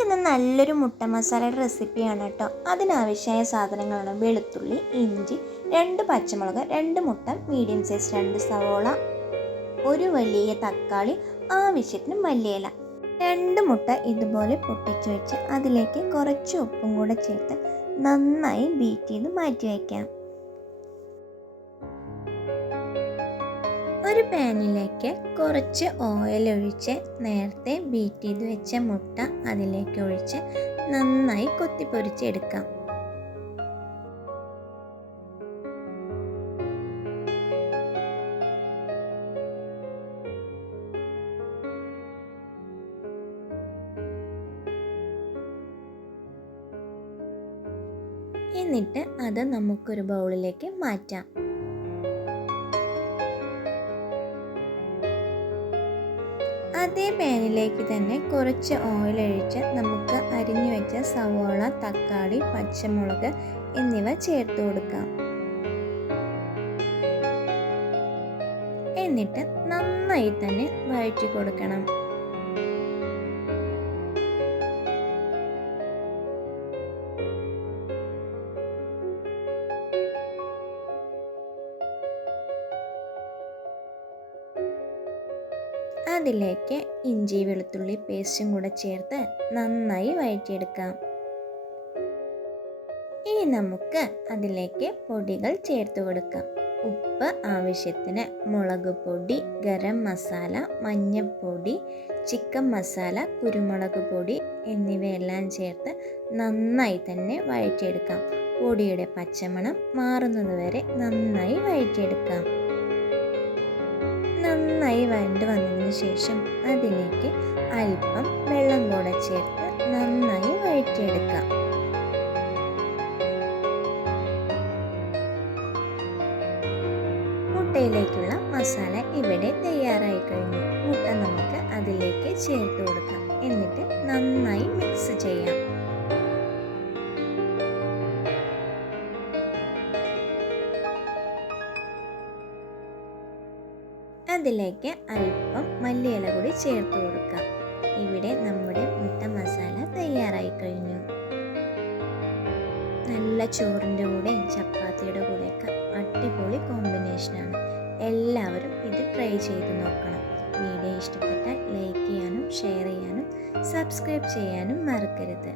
നമുക്കിന്ന് നല്ലൊരു മുട്ട മസാലയുടെ റെസിപ്പിയാണ് കേട്ടോ. അതിനാവശ്യമായ സാധനങ്ങളാണ് വെളുത്തുള്ളി ഇഞ്ചി രണ്ട് പച്ചമുളക് രണ്ട് മുട്ട മീഡിയം സൈസ് രണ്ട് സവോള ഒരു വലിയ തക്കാളി ആവശ്യത്തിന് മല്ലിയില. രണ്ട് മുട്ട ഇതുപോലെ പൊട്ടിച്ചു വെച്ച് അതിലേക്ക് കുറച്ച് ഉപ്പും കൂടെ ചേർത്ത് നന്നായി ബീറ്റ് ചെയ്ത് മാറ്റി വയ്ക്കാം ഒരു പാനിലേക്ക് കുറച്ച് ഓയിൽ ഒഴിച്ച് നേരത്തെ ബീറ്റ് ചെയ്ത് വെച്ച മുട്ട അതിലേക്ക് ഒഴിച്ച് നന്നായി കൊത്തിപ്പൊരിച്ചെടുക്കാം എന്നിട്ട് അത് നമുക്കൊരു ബൗളിലേക്ക് മാറ്റാം. അതേ പാനിലേക്ക് തന്നെ കുറച്ച് ഓയിൽ ഒഴിച്ച് നമുക്ക് അരിഞ്ഞു വെച്ച സവോള തക്കാളി പച്ചമുളക് എന്നിവ ചേർത്ത് കൊടുക്കാം. എന്നിട്ട് നന്നായി തന്നെ വഴറ്റി കൊടുക്കണം. അതിലേക്ക് ഇഞ്ചി വെളുത്തുള്ളി പേസ്റ്റും കൂടെ ചേർത്ത് നന്നായി വഴറ്റിയെടുക്കാം. ഇനി നമുക്ക് അതിലേക്ക് പൊടികൾ ചേർത്ത് കൊടുക്കാം. ഉപ്പ് ആവശ്യത്തിന് മുളക് പൊടി ഗരം മസാല മഞ്ഞൾപ്പൊടി ചിക്കൻ മസാല കുരുമുളക് പൊടി എന്നിവയെല്ലാം ചേർത്ത് നന്നായി തന്നെ വഴറ്റിയെടുക്കാം. പൊടിയുടെ പച്ചമണം മാറുന്നത് വരെ നന്നായി വഴറ്റിയെടുക്കാം. നന്നായി വഴണ്ട് വന്നതിന് ശേഷം അതിലേക്ക് അല്പം വെള്ളം കൂടെ ചേർത്ത് നന്നായി വഴറ്റിയെടുക്കാം. മുട്ടയിലേക്കുള്ള മസാല ഇവിടെ തയ്യാറായി കഴിഞ്ഞു. മുട്ട നമുക്ക് അതിലേക്ക് ചേർത്ത് കൊടുക്കാം. എന്നിട്ട് നന്നായി മിക്സ് ചെയ്യാം. അതിലേക്ക് അല്പം മല്ലിയില കൂടി ചേർത്ത് കൊടുക്കാം. ഇവിടെ നമ്മുടെ മുട്ട മസാല തയ്യാറായി കഴിഞ്ഞു. നല്ല ചോറിന്റെ കൂടെ ചപ്പാത്തിയുടെ കൂടെയൊക്കെ അടിപൊളി കോമ്പിനേഷനാണ് എല്ലാവരും ഇത് ട്രൈ ചെയ്ത് നോക്കണം. വീഡിയോ ഇഷ്ടപ്പെട്ടാൽ ലൈക്ക് ചെയ്യാനും ഷെയർ ചെയ്യാനും സബ്സ്ക്രൈബ് ചെയ്യാനും മറക്കരുത്.